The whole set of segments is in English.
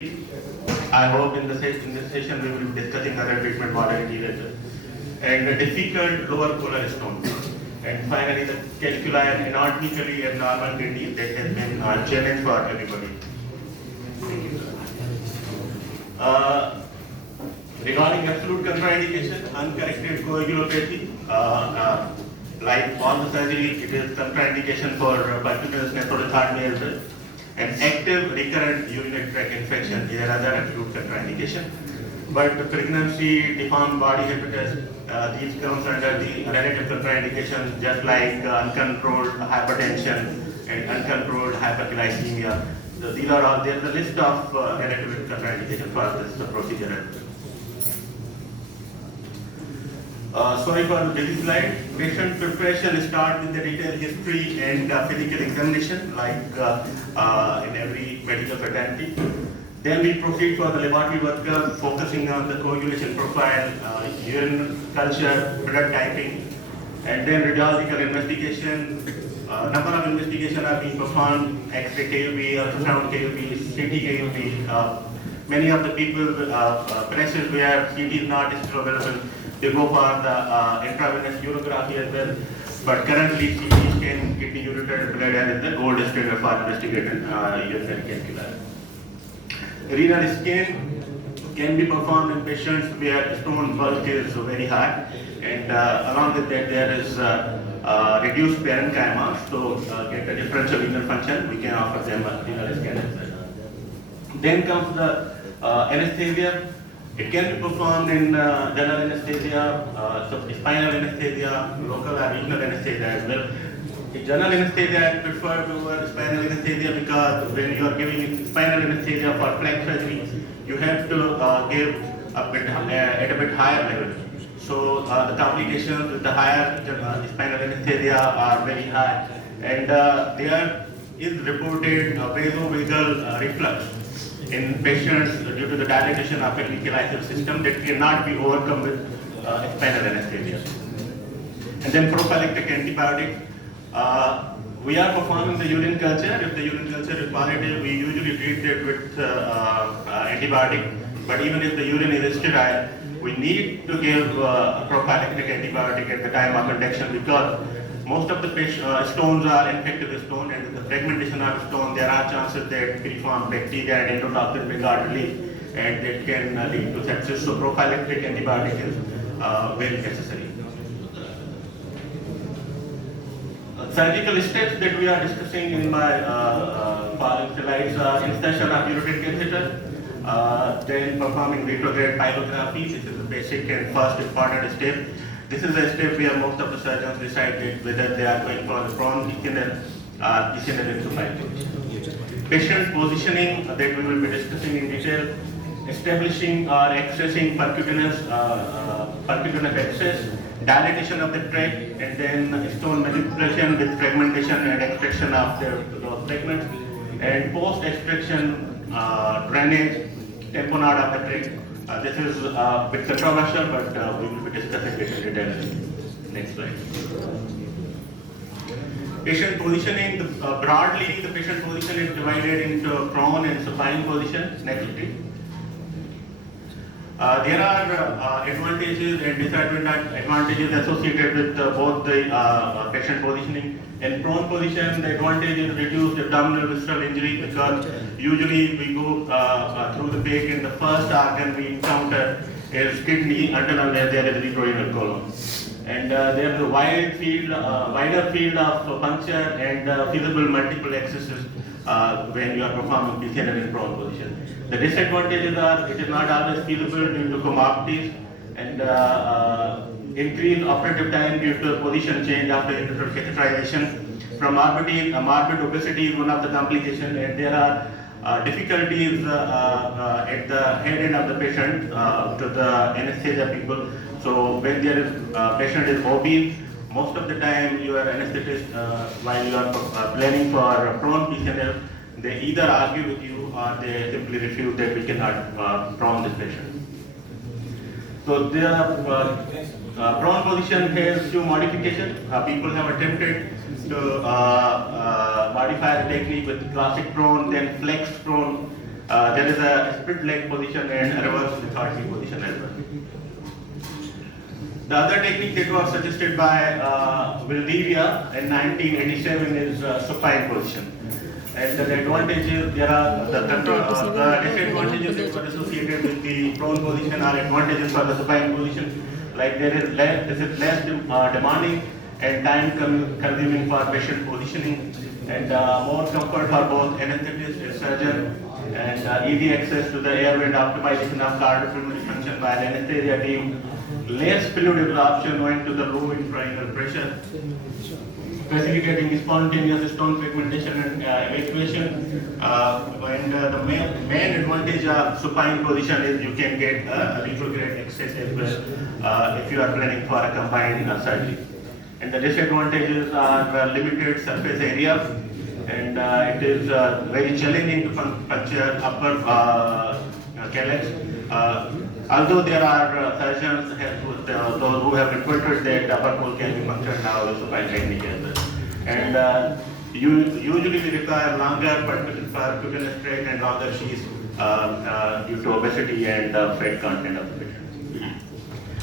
I hope in this session we will be discussing other treatment modality later. And the difficult lower polar stone. And finally, the calculi and anatomically abnormal kidney that has been a challenge for everybody. Regarding absolute contraindication, uncorrected coagulopathy, like all the surgery, it is contraindication for percutaneous nephrotomy as well. And active recurrent urinary tract infection is another absolute contraindication. But the pregnancy, deformed body habitus, these comes under the relative contraindication, just like uncontrolled hypertension and uncontrolled hyperglycemia. So these are all, there's a list of relative contraindication for this procedure. Sorry for the busy slide. Patient preparation starts with the detailed history and physical examination, like in every medical fraternity. Then we proceed for the laboratory workup, focusing on the coagulation profile, urine culture, blood typing, and then radiological investigation. Number of investigations are being performed: X-ray KUB, ultrasound KUB, CT KUB. Many of the people, places where CT is not still available, they go for the intravenous urography as well. But currently, CT scan, kidney ureter blood is the gold standard for investigating urinary calculi. Renal scan can be performed in patients where stone bulk is very high, and along with that there is reduced parenchyma, so get a differential renal function, we can offer them a renal scan as well. Then comes the anesthesia. It can be performed in general anesthesia, so spinal anesthesia, local or regional anesthesia as well. In general anesthesia, I prefer to spinal anesthesia because when you are giving spinal anesthesia for flex surgery, you have to give a bit at a bit higher level. So the complications with the higher spinal anesthesia are very high, and there is reported vasovagal reflux in patients due to the dilatation of the calyceal system that cannot be overcome with spinal anesthesia. And then prophylactic antibiotics. We are performing the urine culture. If the urine culture is positive, we usually treat it with antibiotic. But even if the urine is sterile, we need to give prophylactic antibiotic at the time of induction because most of the stones are infected stone, and with the fragmentation of stone, there are chances that preformed bacteria and endotoxin may got released, and that can lead to sepsis. So prophylactic antibiotic is very necessary. Surgical steps that we are discussing in my following slides are insertion of ureteric catheter, then performing retrograde pylography. This is the basic and first important step. This is a step where most of the surgeons decide whether they are going for the prone PCNL or PCNL in supine position. Patient positioning that we will be discussing in detail. Establishing or accessing percutaneous access, dilatation of the tract, and then stone manipulation with fragmentation and extraction of those fragments, and post-extraction drainage, tamponade of the tract. This is a bit controversial, but we will be discussing it in detail. Next slide. Patient positioning. Broadly, the patient position is divided into prone and supine position. Next, please. There are advantages and disadvantages associated with both the patient positioning. In prone position, the advantage is reduced abdominal visceral injury because usually we go through the back, and the first organ we encounter is kidney until there is retrorenal column. And there is a wider field of puncture and feasible multiple accesses when you are performing PCNL in prone position. The disadvantages are it is not always feasible due to comorbidities and increased operative time due to position change after catheterization. From morbid obesity is one of the complications, and there are difficulties at the head end of the patient to the anesthesia people. So when there is patient is obese, most of the time your anesthetist, while you are planning for prone PCNL, they either argue with you or they simply refuse that we cannot prone this patient. So there are prone position has few modifications. People have attempted to modify the technique with classic prone, then flex prone, There is a split leg position and a reverse lithargy position as well. The other technique that was suggested by Valdivia in 1987 is supine position. And the advantages, there are the disadvantages that were associated with the prone position are advantages for the supine position. Like this is less demanding and time consuming for patient positioning, and more comfort for both anesthetist and surgeon, and easy access to the airway and optimization of cardiopulmonary function by the anesthesia team. Less fluid absorption owing to the low intracranial pressure, facilitating spontaneous stone fragmentation and evacuation. And the main advantage of supine position is you can get retrograde access as well if you are planning for a combined surgery. And the disadvantages are limited surface area, and it is very challenging to puncture upper calyx. Although there are surgeons those who have reported that upper pole can be punctured now with supine technique as well. And usually we require longer percutaneous tract and longer sheaths due to obesity and fat content of the patient.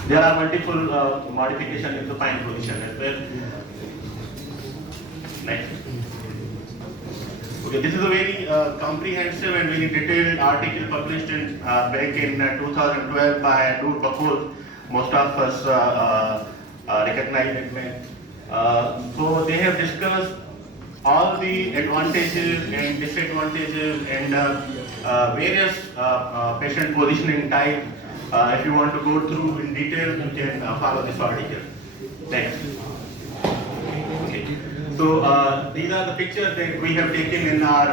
There are multiple modifications in supine position as well. Next. Okay, this is a very comprehensive and very detailed article published in back in 2012 by Noor Bakul. Most of us recognize it. So they have discussed all the advantages and disadvantages and various patient positioning type. If you want to go through in detail, you can follow this article. Next. So these are the pictures that we have taken in our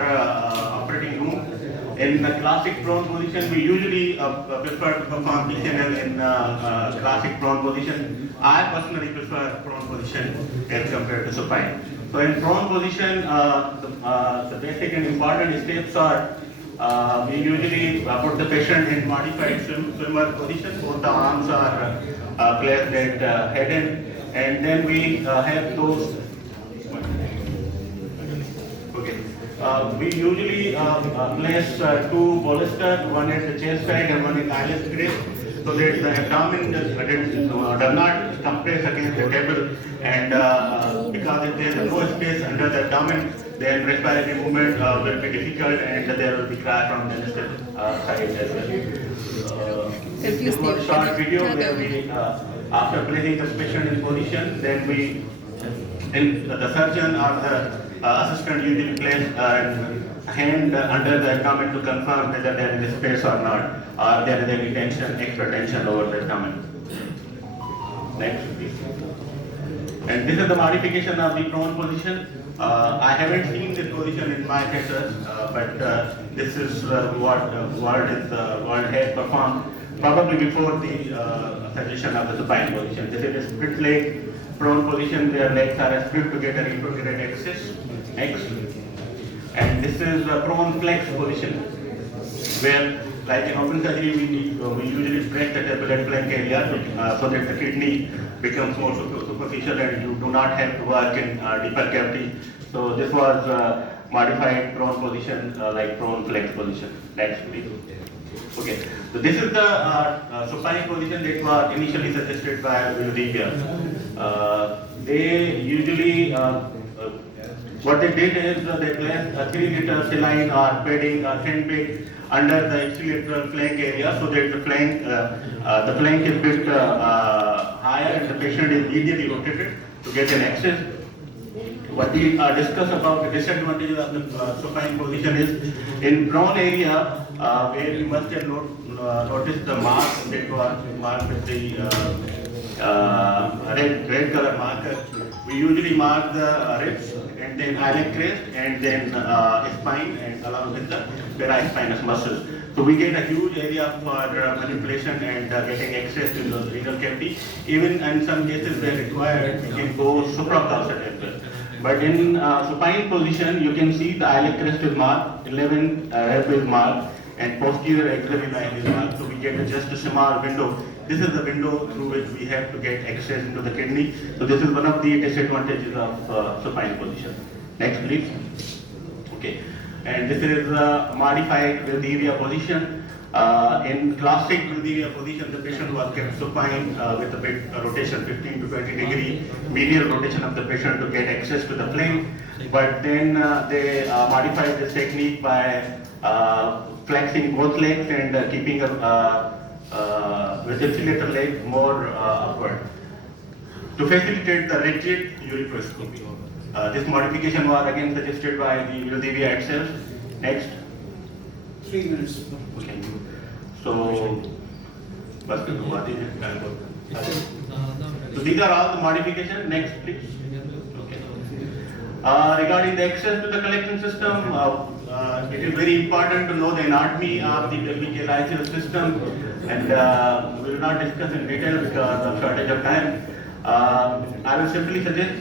operating room. In the classic prone position, we usually prefer to perform PCNL in classic prone position. I personally prefer prone position as compared to supine. So in prone position, the basic and important steps are we usually put the patient in modified swimmer position. Both the arms are placed at head end, and then we have those. We usually place two bolsters, one at the chest side and one at the ILS grade, so that the abdomen does not compress against the table, and because if there is no space under the abdomen, then respiratory movement will be difficult and there will be cry from the anesthetic side as well. This was a short video where we, after placing the patient in position, then the surgeon or the assistant usually place hand under the abdomen to confirm whether there is space or not, or there is any tension, extra tension over the abdomen. Next, please. And this is the modification of the prone position. I haven't seen this position in my cases, but this is what world has performed probably before the suggestion of the supine position. This is a split leg prone position where legs are split to get a retrograde axis. X. And this is a prone flex position where, like in open surgery, we usually stretch the tabulate flank area so that the kidney becomes more superficial and you do not have to work in deeper cavity. So this was modified prone position, like prone flex position. Next, please. Okay, so this is the supine position that was initially suggested by Valdivia. They usually what they did is they placed a 3-liter saline or padding or sandbag under the ipsilateral flank area so that the flank is bit higher and the patient is immediately rotated to get an access. What we discuss about the disadvantages of the supine position is in prone area where you must have noticed the mark that was marked with the red color marker. We usually mark the ribs and then iliac crest and then spine and along with the paraspinous muscles. So we get a huge area for manipulation and getting access to the renal cavity. Even in some cases where required, we can go supracausa as well. But in supine position, you can see the iliac crest is marked, 11 rib is marked, and posterior axillary line is marked. So we get just a small window. This is the window through which we have to get access into the kidney. So this is one of the disadvantages of supine position. Next, please. Okay. And this is modified Valdivia position. In classic Valdivia position, the patient was kept supine with a bit rotation, 15 to 20 degree medial rotation of the patient to get access to the plane. But then they modified this technique by flexing both legs and keeping a vesicular leg more upward to facilitate the rigid ureteroscopy. This modification was again suggested by the Valdivia itself. Next. 3 minutes. Okay. So, so these are all the modifications. Next, please. Okay. Regarding the access to the collection system, it is very important to know the anatomy of the pelvic iliacal system, and we will not discuss in detail because of shortage of time. I will simply suggest.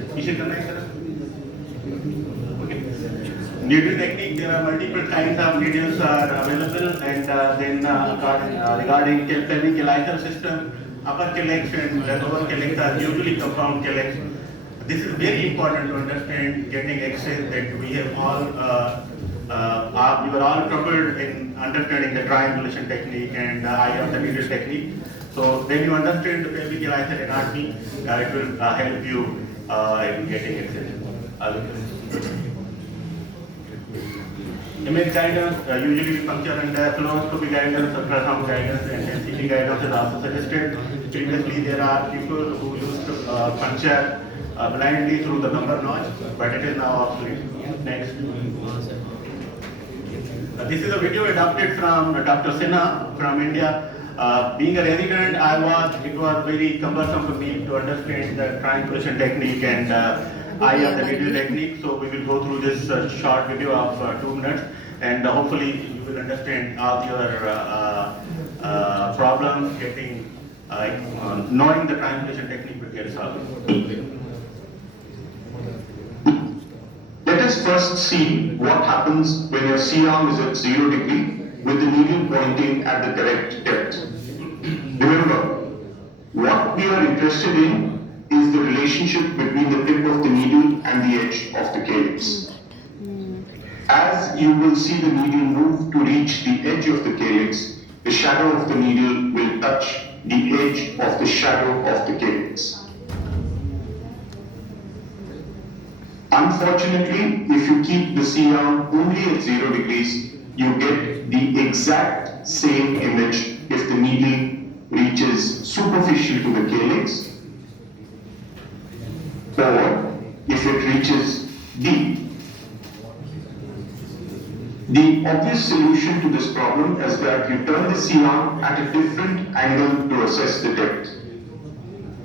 Needle technique, there are multiple kinds of needles are available, and then regarding pelvic iliacal system, upper calyx and lower calyx are usually compound calyx. This is very important to understand getting access that we have all, we were all troubled in understanding the triangulation technique and the eye of the needle technique. So when you understand the pelvic iliacal anatomy, it will help you in getting access. Image guidance, usually puncture and fluoroscopy guidance, ultrasound guidance, and CT guidance is also suggested. Previously, there are people who used to puncture blindly through the number notch, but it is now obsolete. Next. This is a video adapted from Dr. Sinha from India. Being a resident, it was very cumbersome for me to understand the triangulation technique and eye of the needle technique. So we will go through this short video of 2 minutes, and hopefully you will understand all your problems getting knowing the triangulation technique will get solved. Let us first see what happens when your C-arm is at 0 degree with the needle pointing at the correct depth. Remember, what we are interested in is the relationship between the tip of the needle and the edge of the calyx. As you will see the needle move to reach the edge of the calyx, the shadow of the needle will touch the edge of the shadow of the calyx. Unfortunately, if you keep the C-arm only at 0 degrees, you get the exact same image if the needle reaches superficial to the calyx, or if it reaches deep. The obvious solution to this problem is that you turn the C-arm at a different angle to assess the depth.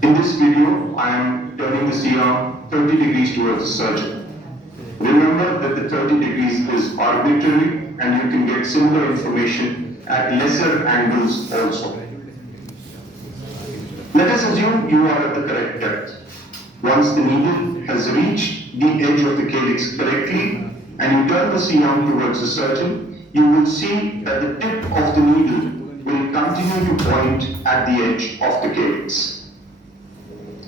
In this video, I am turning the C-arm 30 degrees towards the surgeon. Remember that the 30 degrees is arbitrary and you can get similar information at lesser angles also. Let us assume you are at the correct depth. Once the needle has reached the edge of the calyx correctly and you turn the C-arm towards the surgeon, you will see that the tip of the needle will continue to point at the edge of the calyx.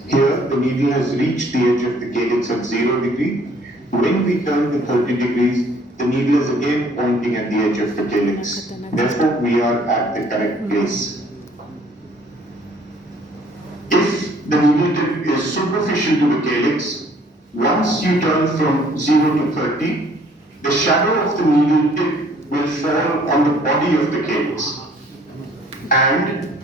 Here, the needle has reached the edge of the calyx at 0 degree. When we turn to 30 degrees, the needle is again pointing at the edge of the calyx. Therefore, we are at the correct place. If the needle tip is superficial to the calyx, once you turn from 0 to 30, the shadow of the needle tip will fall on the body of the calyx, and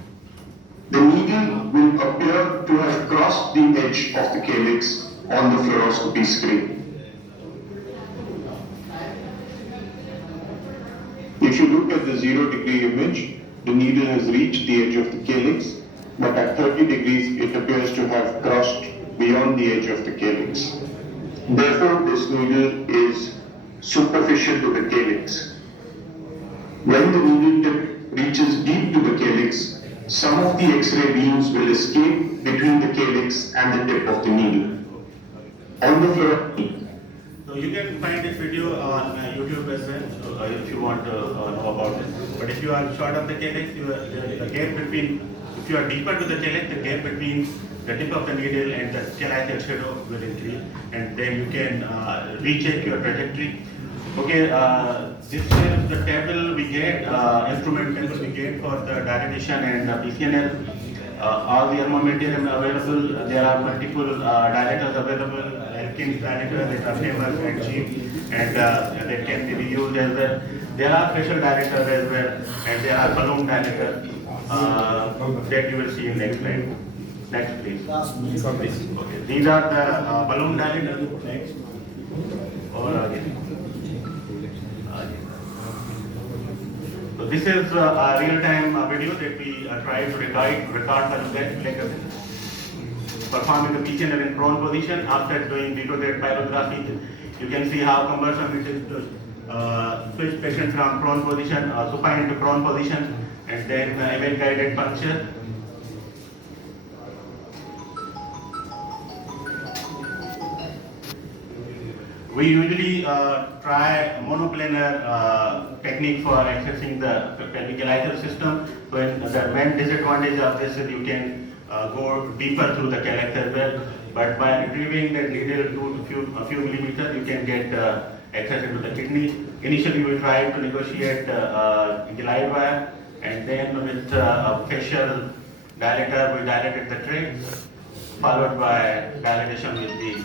the needle will appear to have crossed the edge of the calyx on the fluoroscopy screen. If you look at the 0 degree image, the needle has reached the edge of the calyx, but at 30 degrees it appears to have crossed beyond the edge of the calyx. Therefore, this needle is superficial to the calyx. When the needle tip reaches deep to the calyx, some of the X-ray beams will escape between the calyx and the tip of the needle. On the floor. So you can find this video on YouTube as well, if you want to know about it. But if you are short of the calyx, the gap between, if you are deeper to the calyx, the gap between the tip of the needle and the calycal shadow will increase, and then you can recheck your trajectory. Okay, this is the table we get, instrument table we get for the dilation and PCNL. All the armamentarium available. There are multiple dilators available. Elkin's dilator that are famous and cheap, and that can be used as well. There are special dilators as well, and there are balloon dilators that you will see in next slide. Next, please. Okay, these are the balloon dilators. Next. Or again. So this is a real-time video that we try to record the leg performing the PCNL in prone position. After doing retrograde pyrography, you can see how cumbersome it is to switch patient from prone position, supine to prone position, and then image-guided puncture. We usually try monoplanar technique for accessing the pelvic iliacal system. So the main disadvantage of this is you can go deeper through the calyx as well. But by retrieving that needle to a few millimeters, you can get access into the kidney. Initially, we try to negotiate glide wire, and then with a facial dilator, we dilated the tray, followed by dilatation with the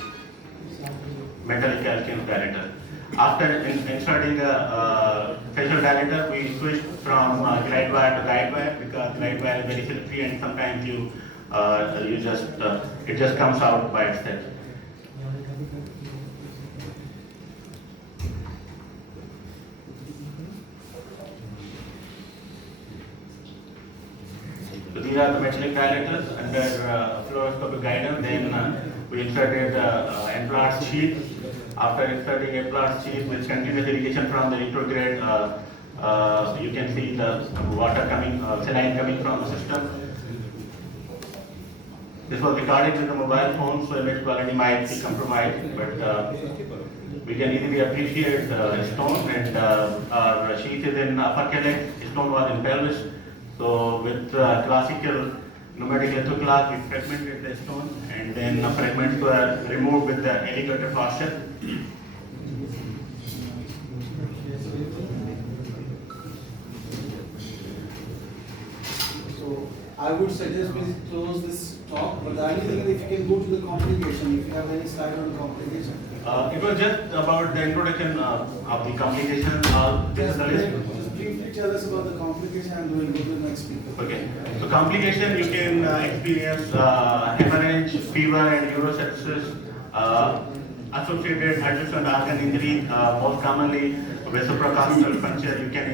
metallic calcium dilator. After inserting a facial dilator, we switched from glide wire to guide wire because glide wire is very slippery and sometimes it just comes out by itself. So these are the metallic dilators under fluoroscopic guidance. Then we inserted implant sheath. After inserting implant sheath with continuous irrigation from the retrograde, you can see the water coming, saline coming from the system. This was recorded with the mobile phone, so image quality might be compromised, but we can easily appreciate the stone, and our sheath is in upper calyx, stone was in pelvis. So with classical pneumatic lithoclast, we fragmented the stone, and then the fragments were removed with the alligator faucet. So I would suggest we close this talk, but the only thing is if you can go to the complication, if you have any slide on the complication. It was just about the introduction of the complications. This is the list. Just briefly tell us about the complication and we will go to the next speaker. Okay. So complication, you can experience hemorrhage, fever, and urosepsis, associated adjacent organ injury, most commonly with supracostal puncture. You can